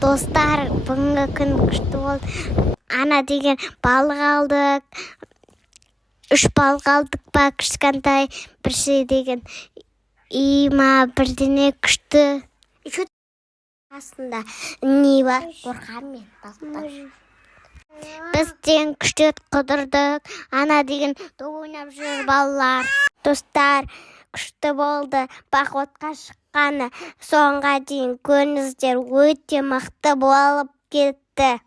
Достар, бүгінгі күн күшті болды. Ана деген балық алдық. 3 балық алдық па, кішкентай бірше деген. Има бірдене күшті. Астында не бар? Қорқам мен балықтан. Біз деген күшті қыдырдық. Ана деген доп ойнап жүр балалар. Достар, күшті болды. Походқа шыққаны соңға дейін көріңіздер, өте мықты болып кетті.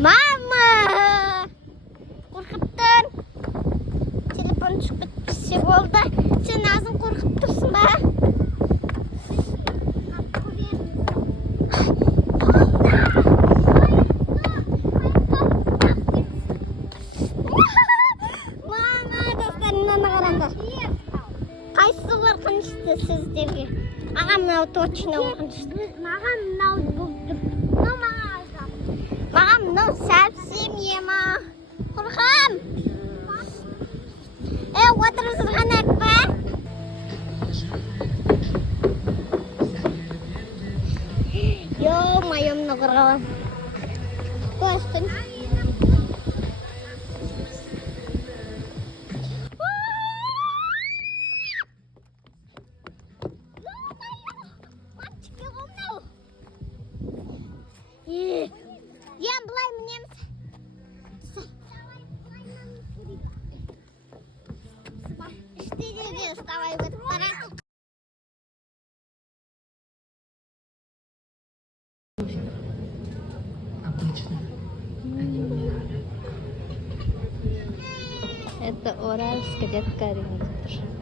Мама! Қорқыптың. Телефон түсіп кетсе болды. Сен Назым қорқып тұрсың ба? Мама, достар, мынаны қараңдар. Қайсысы қорқынышты сіздерге? Ағам мынау точно қорқынышты. Маған мынау болды. Маған мынау совсем ема. Қорқам. Отырып тұрған ақпа. Ё-моё, мына қорқам. Көстің. Былай мінеміз. Іште ұстамай өтіп барады. Обычно они умирали. Это уральская детская ремонтер.